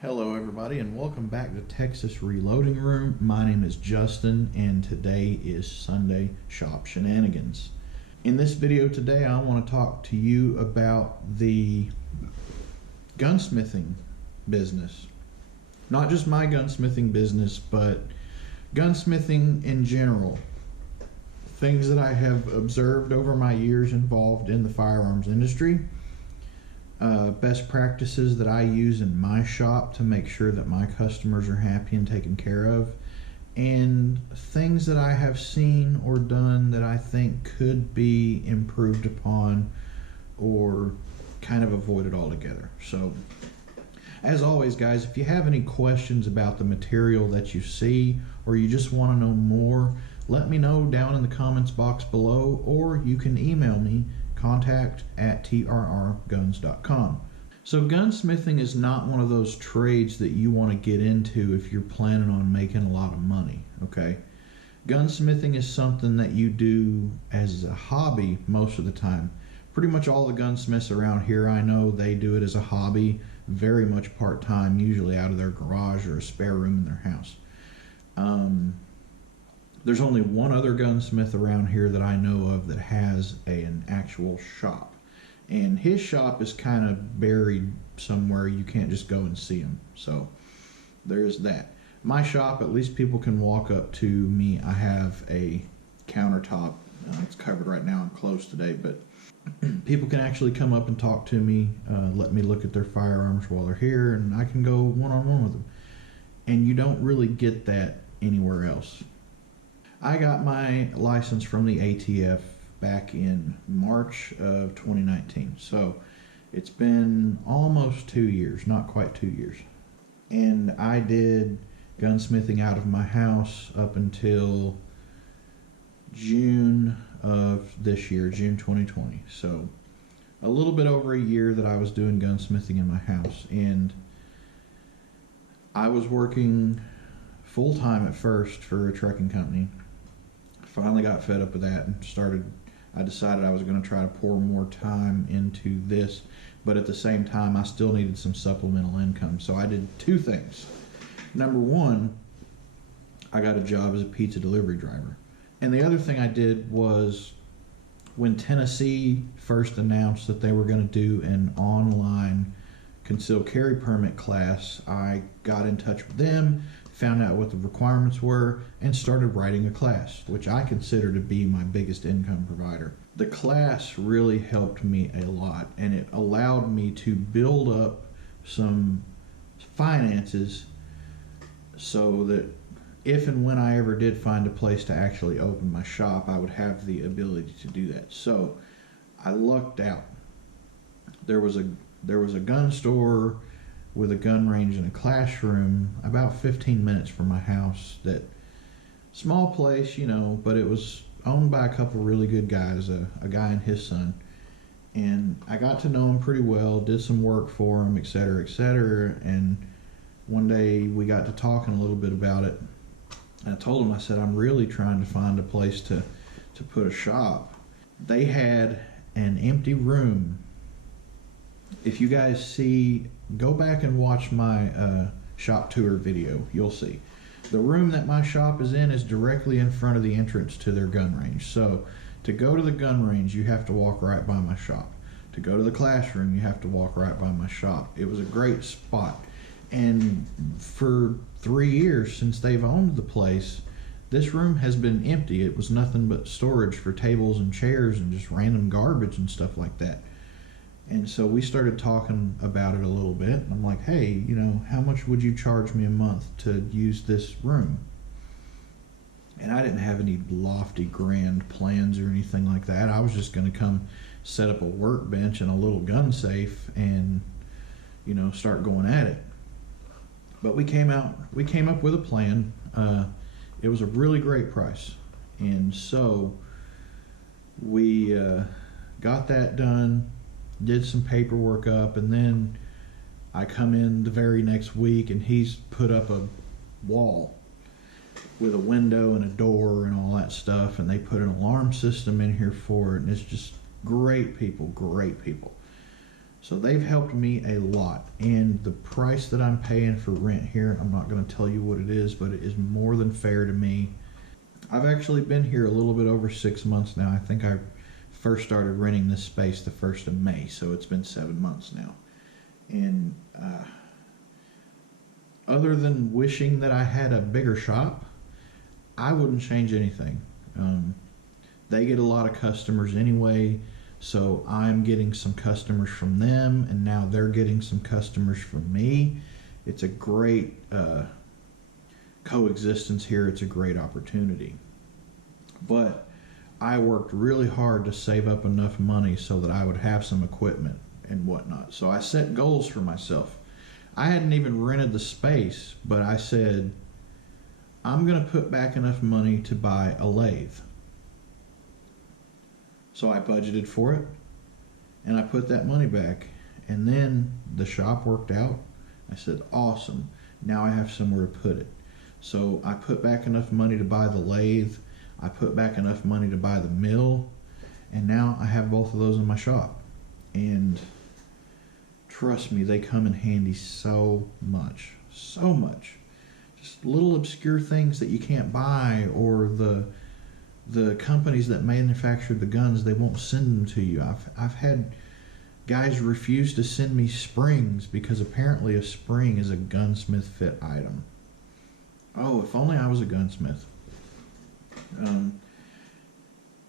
Hello everybody and welcome back to Texas Reloading Room. My name is Justin and today is Sunday Shop Shenanigans. In this video today I want to talk to you about the gunsmithing business. Not just my gunsmithing business, but gunsmithing in general. Things that I have observed over my years involved in the firearms industry. Best practices that I use in my shop to make sure that my customers are happy and taken care of, and things that I have seen or done that I think could be improved upon or kind of avoided altogether. So as always guys, if you have any questions about the material that you see or you just want to know more, let me know down in the comments box below, or you can email me contact@trrguns.com. So gunsmithing is not one of those trades that you want to get into if you're planning on making a lot of money, okay? Gunsmithing is something that you do as a hobby most of the time. Pretty much all the gunsmiths around here I know, they do it as a hobby, very much part-time, usually out of their garage or a spare room in their house. There's only one other gunsmith around here that I know of that has an actual shop. And his shop is kind of buried somewhere. You can't just go and see him. So there's that. My shop, at least people can walk up to me. I have a countertop. It's covered right now and closed today, but people can actually come up and talk to me, let me look at their firearms while they're here, and I can go one-on-one with them. And you don't really get that anywhere else. I got my license from the ATF back in March of 2019. So it's been almost 2 years, not quite 2 years. And I did gunsmithing out of my house up until June of this year, June 2020. So a little bit over a year that I was doing gunsmithing in my house. And I was working full-time at first for a trucking company. Finally got fed up with that and I decided I was going to try to pour more time into this, but at the same time I still needed some supplemental income. So I did two things. Number one, I got a job as a pizza delivery driver. And the other thing I did was, when Tennessee first announced that they were going to do an online concealed carry permit class, I got in touch with them, found out what the requirements were, and started writing a class, which I consider to be my biggest income provider. The class really helped me a lot, and it allowed me to build up some finances so that if and when I ever did find a place to actually open my shop, I would have the ability to do that. So I lucked out. There was a gun store with a gun range and a classroom about 15 minutes from my house. That small place, you know, but it was owned by a couple really good guys, a guy and his son. And I got to know him pretty well, did some work for him, etc., etc. And one day we got to talking a little bit about it. And I told him, I said, I'm really trying to find a place to put a shop. They had an empty room. If you guys see, go back and watch my shop tour video, you'll see. The room that my shop is in is directly in front of the entrance to their gun range. So to go to the gun range, you have to walk right by my shop. To go to the classroom, you have to walk right by my shop. It was a great spot. And for 3 years since they've owned the place, this room has been empty. It was nothing but storage for tables and chairs and just random garbage and stuff like that. And so we started talking about it a little bit. And I'm like, hey, you know, how much would you charge me a month to use this room? And I didn't have any lofty grand plans or anything like that. I was just going to come set up a workbench and a little gun safe and, you know, start going at it. But we came up with a plan. It was a really great price. And so we got that done, did some paperwork up, and then I come in the very next week and he's put up a wall with a window and a door and all that that stuff, and they put an alarm system in here for it, and it's just great people, great people. So they've helped me a lot, and the price that I'm paying for rent here, I'm not going to tell you what it is, but it is more than fair to me. I've actually been here a little bit over 6 months now. I think I first started renting this space the 1st of May, so it's been 7 months now. And other than wishing that I had a bigger shop, I wouldn't change anything. They get a lot of customers anyway, so I'm getting some customers from them, and now they're getting some customers from me. It's a great coexistence here. It's a great opportunity. But I worked really hard to save up enough money so that I would have some equipment and whatnot. So I set goals for myself. I hadn't even rented the space, but I said, I'm going to put back enough money to buy a lathe. So I budgeted for it, and I put that money back. And then the shop worked out. I said, awesome. Now I have somewhere to put it. So I put back enough money to buy the lathe. I put back enough money to buy the mill. And now I have both of those in my shop. And trust me, they come in handy so much. So much. Just little obscure things that you can't buy, or the companies that manufacture the guns, they won't send them to you. I've had guys refuse to send me springs because apparently a spring is a gunsmith fit item. Oh, if only I was a gunsmith.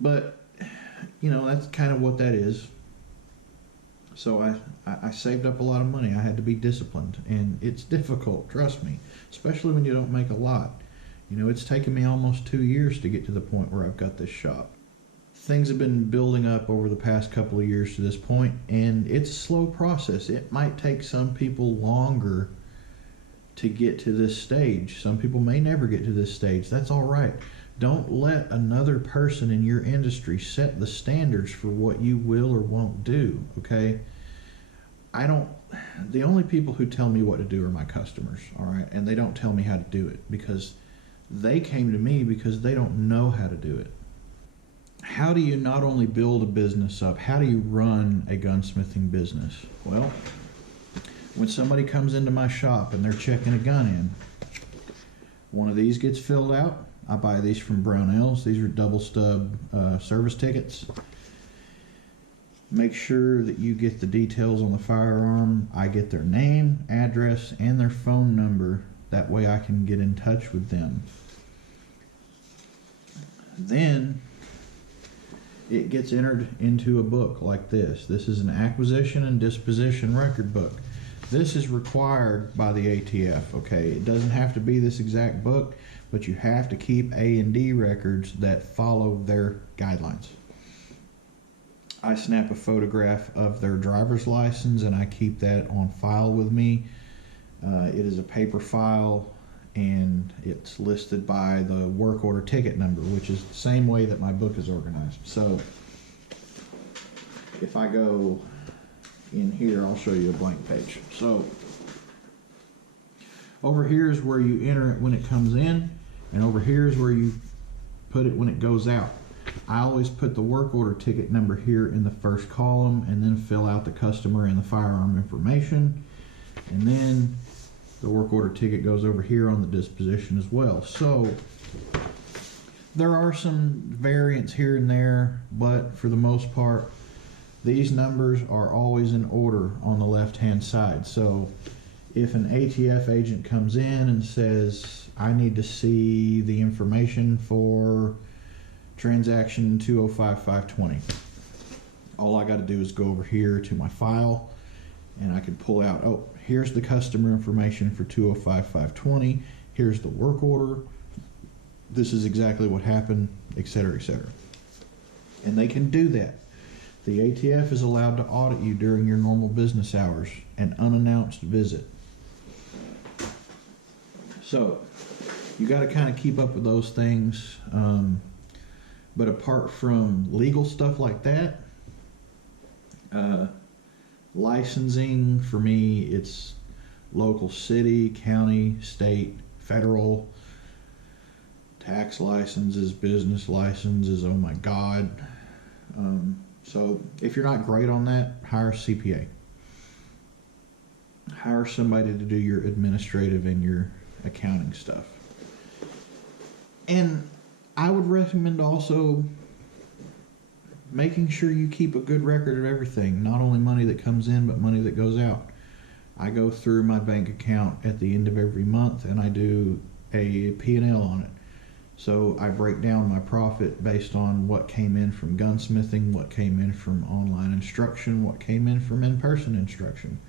But, you know, that's kind of what that is. So I saved up a lot of money. I had to be disciplined, and it's difficult, trust me, especially when you don't make a lot. You know, it's taken me almost 2 years to get to the point where I've got this shop. Things have been building up over the past couple of years to this point, and it's a slow process. It might take some people longer to get to this stage. Some people may never get to this stage. That's all right. Don't let another person in your industry set the standards for what you will or won't do, okay? The only people who tell me what to do are my customers, all right? And they don't tell me how to do it because they came to me because they don't know how to do it. How do you not only build a business up, how do you run a gunsmithing business? Well, when somebody comes into my shop and they're checking a gun in, one of these gets filled out. I buy these from Brownells. These are double stub service tickets. Make sure that you get the details on the firearm. I get their name, address, and their phone number. That way I can get in touch with them. Then it gets entered into a book like this. This is an acquisition and disposition record book. This is required by the ATF, okay? It doesn't have to be this exact book, but you have to keep A&D records that follow their guidelines. I snap a photograph of their driver's license and I keep that on file with me. It is a paper file, and it's listed by the work order ticket number, which is the same way that my book is organized. So if I go in here, I'll show you a blank page. So over here is where you enter it when it comes in, and over here is where you put it when it goes out. I always put the work order ticket number here in the first column, and then fill out the customer and the firearm information, and then the work order ticket goes over here on the disposition as well. So there are some variants here and there, but for the most part, these numbers are always in order on the left-hand side. So if an ATF agent comes in and says, I need to see the information for transaction 205520, all I got to do is go over here to my file, and I can pull out, oh, here's the customer information for 205520, here's the work order, this is exactly what happened, etc., etc. And they can do that. The ATF is allowed to audit you during your normal business hours, an unannounced visit. So you got to kind of keep up with those things. But apart from legal stuff like that, licensing, for me, it's local city, county, state, federal. tax licenses, business licenses, oh my God. So if you're not great on that, hire a CPA. Hire somebody to do your administrative and your accounting stuff. And I would recommend also making sure you keep a good record of everything, not only money that comes in, but money that goes out. I go through my bank account at the end of every month and I do a P&L on it. So I break down my profit based on what came in from gunsmithing, what came in from online instruction, what came in from in-person instruction.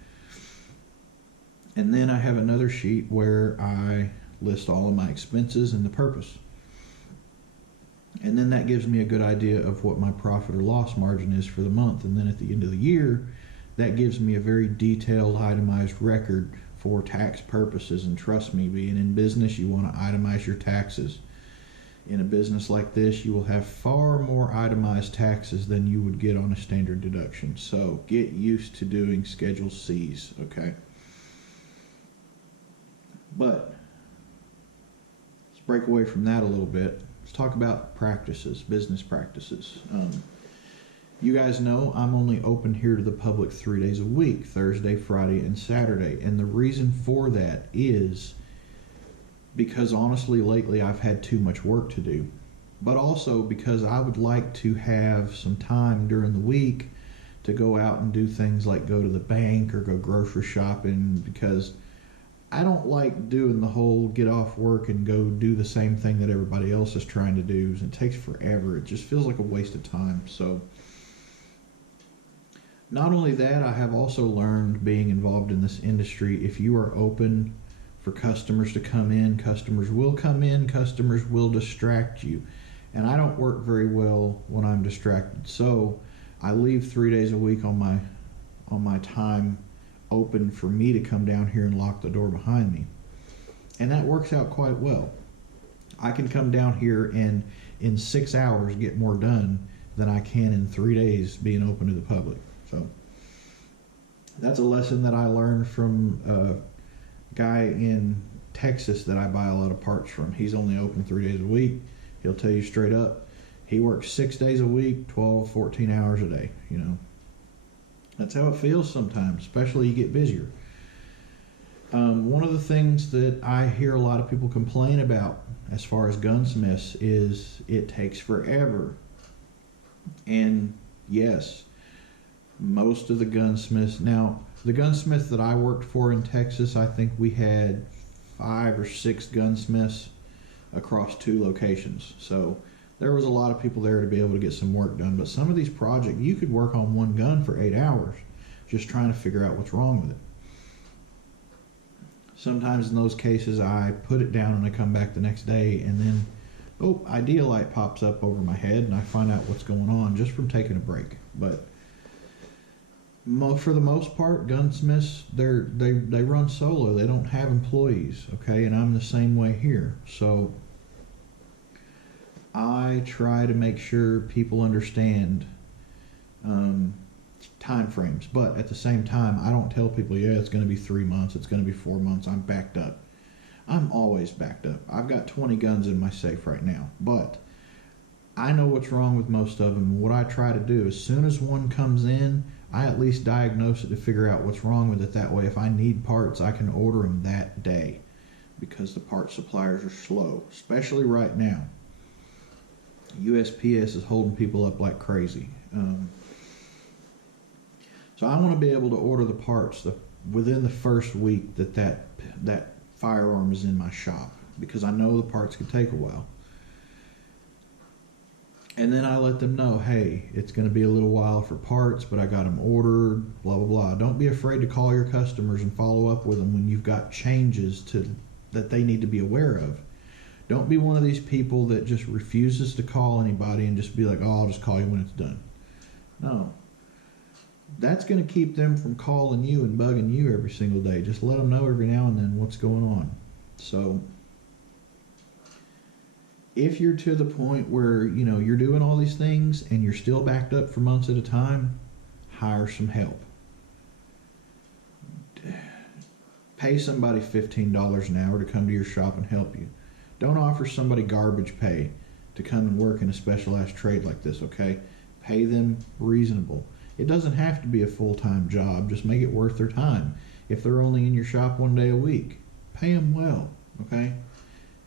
And then I have another sheet where I list all of my expenses and the purpose. And then that gives me a good idea of what my profit or loss margin is for the month. And then at the end of the year, that gives me a very detailed, itemized record for tax purposes. And trust me, being in business, you want to itemize your taxes. In a business like this, you will have far more itemized taxes than you would get on a standard deduction. So get used to doing Schedule C's, okay? But let's break away from that a little bit. Let's talk about practices, business practices. You guys know I'm only open here to the public 3 days a week, Thursday, Friday, and Saturday. And the reason for that is because honestly, lately I've had too much work to do. But also because I would like to have some time during the week to go out and do things like go to the bank or go grocery shopping, because I don't like doing the whole get off work and go do the same thing that everybody else is trying to do. It takes forever. It just feels like a waste of time. So not only that, I have also learned being involved in this industry, if you are open for customers to come in, customers will come in, customers will distract you. And I don't work very well when I'm distracted. So I leave 3 days a week on my time open for me to come down here and lock the door behind me. And that works out quite well. I can come down here and in 6 hours get more done than I can in 3 days being open to the public. So that's a lesson that I learned from a guy in Texas that I buy a lot of parts from. He's only open 3 days a week. He'll tell you straight up, he works 6 days a week, 12, 14 hours a day, you know. That's how it feels sometimes, especially you get busier. One of the things that I hear a lot of people complain about as far as gunsmiths is it takes forever. And yes, most of the gunsmiths, now the gunsmith that I worked for in Texas, I think we had 5 or 6 gunsmiths across 2 locations. So there was a lot of people there to be able to get some work done. But some of these projects, you could work on one gun for 8 hours just trying to figure out what's wrong with it. Sometimes in those cases, I put it down and I come back the next day and then, idea light pops up over my head and I find out what's going on just from taking a break. But for the most part, gunsmiths, they run solo. They don't have employees, okay? And I'm the same way here. So I try to make sure people understand time frames, but at the same time, I don't tell people, yeah, it's going to be 3 months, it's going to be 4 months, I'm backed up. I'm always backed up. I've got 20 guns in my safe right now, but I know what's wrong with most of them. What I try to do, as soon as one comes in, I at least diagnose it to figure out what's wrong with it. That way, if I need parts, I can order them that day, because the part suppliers are slow, especially right now. USPS is holding people up like crazy. So I want to be able to order the parts within the first week that firearm is in my shop, because I know the parts could take a while. And then I let them know, hey, it's going to be a little while for parts, but I got them ordered, blah, blah, blah. Don't be afraid to call your customers and follow up with them when you've got changes that they need to be aware of. Don't be one of these people that just refuses to call anybody and just be like, oh, I'll just call you when it's done. No. That's going to keep them from calling you and bugging you every single day. Just let them know every now and then what's going on. So if you're to the point where, you know, you're doing all these things and you're still backed up for months at a time, hire some help. Pay somebody $15 an hour to come to your shop and help you. Don't offer somebody garbage pay to come and work in a specialized trade like this, okay? Pay them reasonable. It doesn't have to be a full-time job. Just make it worth their time. If they're only in your shop 1 day a week, pay them well, okay?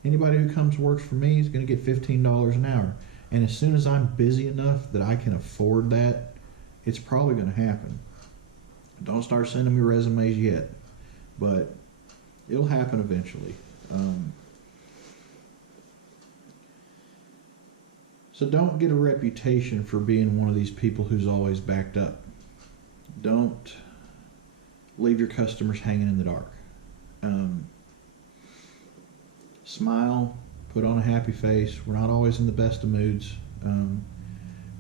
Anybody who comes works for me is going to get $15 an hour. And as soon as I'm busy enough that I can afford that, it's probably going to happen. Don't start sending me resumes yet, but it'll happen eventually. So don't get a reputation for being one of these people who's always backed up. Don't leave your customers hanging in the dark. Smile, put on a happy face. We're not always in the best of moods.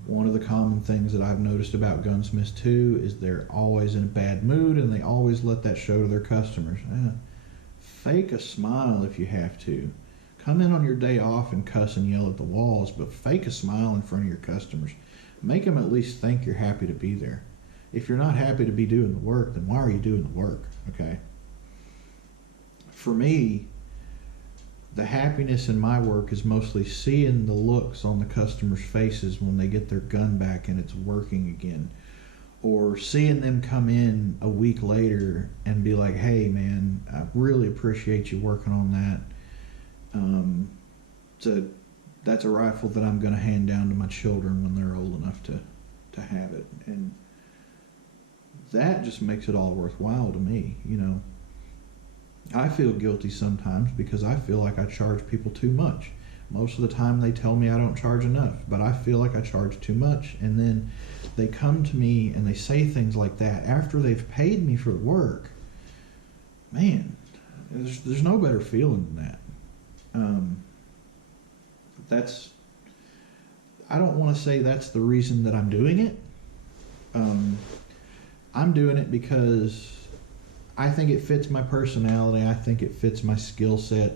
One of the common things that I've noticed about gunsmiths too is they're always in a bad mood, and they always let that show to their customers. Fake a smile if you have to. Come in on your day off and cuss and yell at the walls, but fake a smile in front of your customers. Make them at least think you're happy to be there. If you're not happy to be doing the work, then why are you doing the work, okay? For me, the happiness in my work is mostly seeing the looks on the customers' faces when they get their gun back and it's working again. Or seeing them come in a week later and be like, hey man, I really appreciate you working on that. That's a rifle that I'm going to hand down to my children when they're old enough to have it. And that just makes it all worthwhile to me, you know. I feel guilty sometimes because I feel like I charge people too much. Most of the time they tell me I don't charge enough, but I feel like I charge too much. And then they come to me and they say things like that after they've paid me for the work. Man, there's no better feeling than that. I don't want to say that's the reason that I'm doing it. I'm doing it because I think it fits my personality. I think it fits my skill set.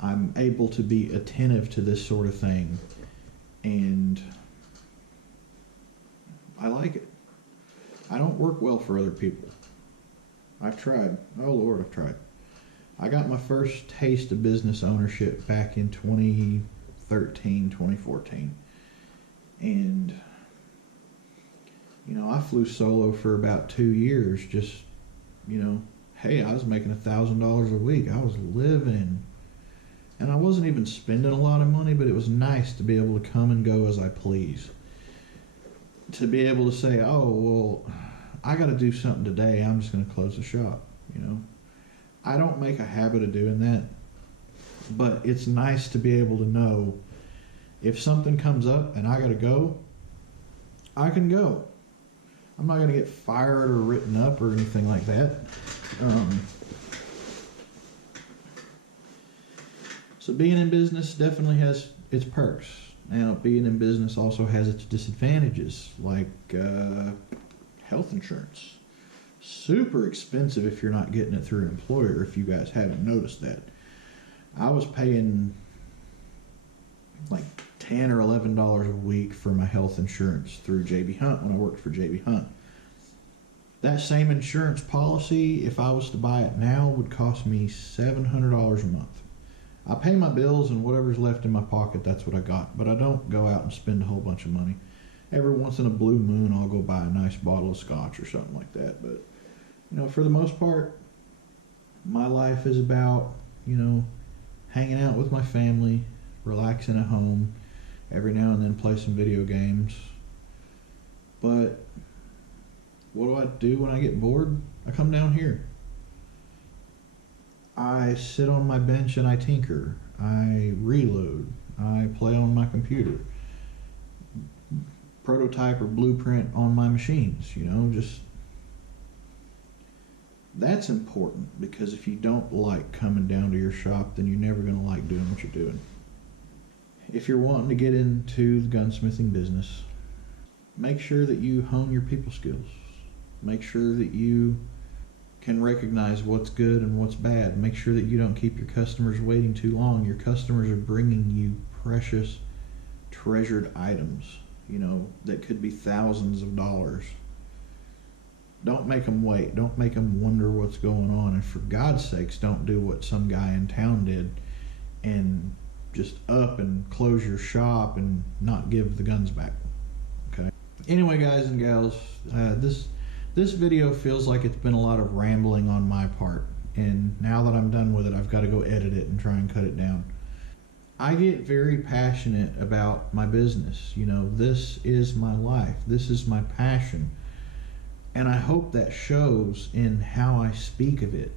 I'm able to be attentive to this sort of thing, and I like it. I don't work well for other people. I've tried. Oh Lord, I've tried. I got my first taste of business ownership back in 2013, 2014. And, you know, I flew solo for about 2 years. Just, you know, hey, I was making $1,000 a week. I was living. And I wasn't even spending a lot of money, but it was nice to be able to come and go as I please. To be able to say, oh, well, I got to do something today. I'm just going to close the shop, you know. I don't make a habit of doing that, but it's nice to be able to know if something comes up and I got to go, I can go. I'm not going to get fired or written up or anything like that. So being in business definitely has its perks. Now, being in business also has its disadvantages, like health insurance. Super expensive if you're not getting it through an employer, if you guys haven't noticed that. I was paying like $10 or $11 a week for my health insurance through JB Hunt when I worked for JB Hunt. That same insurance policy, if I was to buy it now, would cost me $700 a month. I pay my bills, and whatever's left in my pocket, that's what I got. But I don't go out and spend a whole bunch of money. Every once in a blue moon, I'll go buy a nice bottle of scotch or something like that. But, you know, for the most part, my life is about, you know, hanging out with my family, relaxing at home, every now and then play some video games. But what do I do when I get bored? I come down here. I sit on my bench and I tinker. I reload. I play on my computer. Prototype or blueprint on my machines, you know, just that's important, because if you don't like coming down to your shop, then you're never going to like doing what you're doing. If you're wanting to get into the gunsmithing business, make sure that you hone your people skills. Make sure that you can recognize what's good and what's bad. Make sure that you don't keep your customers waiting too long. Your customers are bringing you precious, treasured items, you know, that could be thousands of dollars. Don't make them wait. Don't make them wonder what's going on. And for God's sakes, don't do what some guy in town did and just up and close your shop and not give the guns back. Okay. Anyway, guys and gals, this video feels like it's been a lot of rambling on my part, and now that I'm done with it, I've got to go edit it and try and cut it down. I get very passionate about my business. You know, this is my life. This is my passion. And I hope that shows in how I speak of it.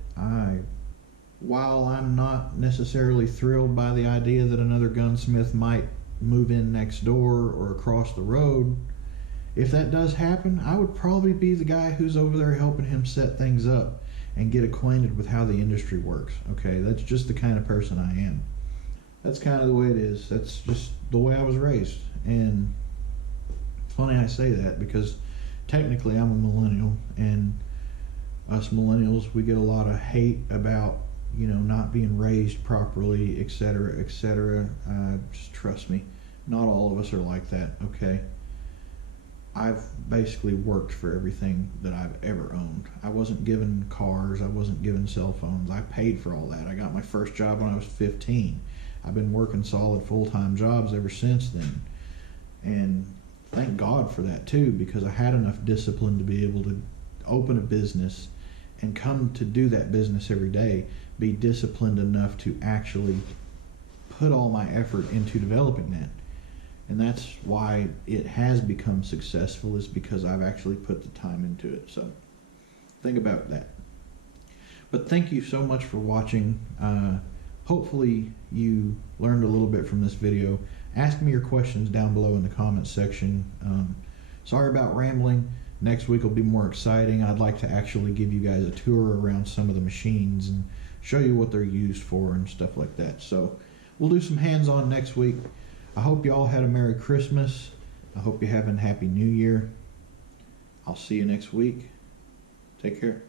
While I'm not necessarily thrilled by the idea that another gunsmith might move in next door or across the road, if that does happen, I would probably be the guy who's over there helping him set things up and get acquainted with how the industry works. Okay, that's just the kind of person I am. That's kind of the way it is. That's just the way I was raised. And it's funny I say that because technically I'm a millennial, and us millennials, we get a lot of hate about, you know, not being raised properly, etc., etc. Just trust me, not all of us are like that, okay? I've basically worked for everything that I've ever owned. I wasn't given cars, I wasn't given cell phones. I paid for all that. I got my first job when I was 15. I've been working solid full-time jobs ever since then. And thank God for that too, because I had enough discipline to be able to open a business and come to do that business every day, be disciplined enough to actually put all my effort into developing that. And that's why it has become successful, is because I've actually put the time into it. So think about that. But thank you so much for watching. Hopefully you learned a little bit from this video. Ask me your questions down below in the comments section. Sorry about rambling. Next week will be more exciting. I'd like to actually give you guys a tour around some of the machines and show you what they're used for and stuff like that. So we'll do some hands-on next week. I hope you all had a Merry Christmas. I hope you're having a Happy New Year. I'll see you next week. Take care.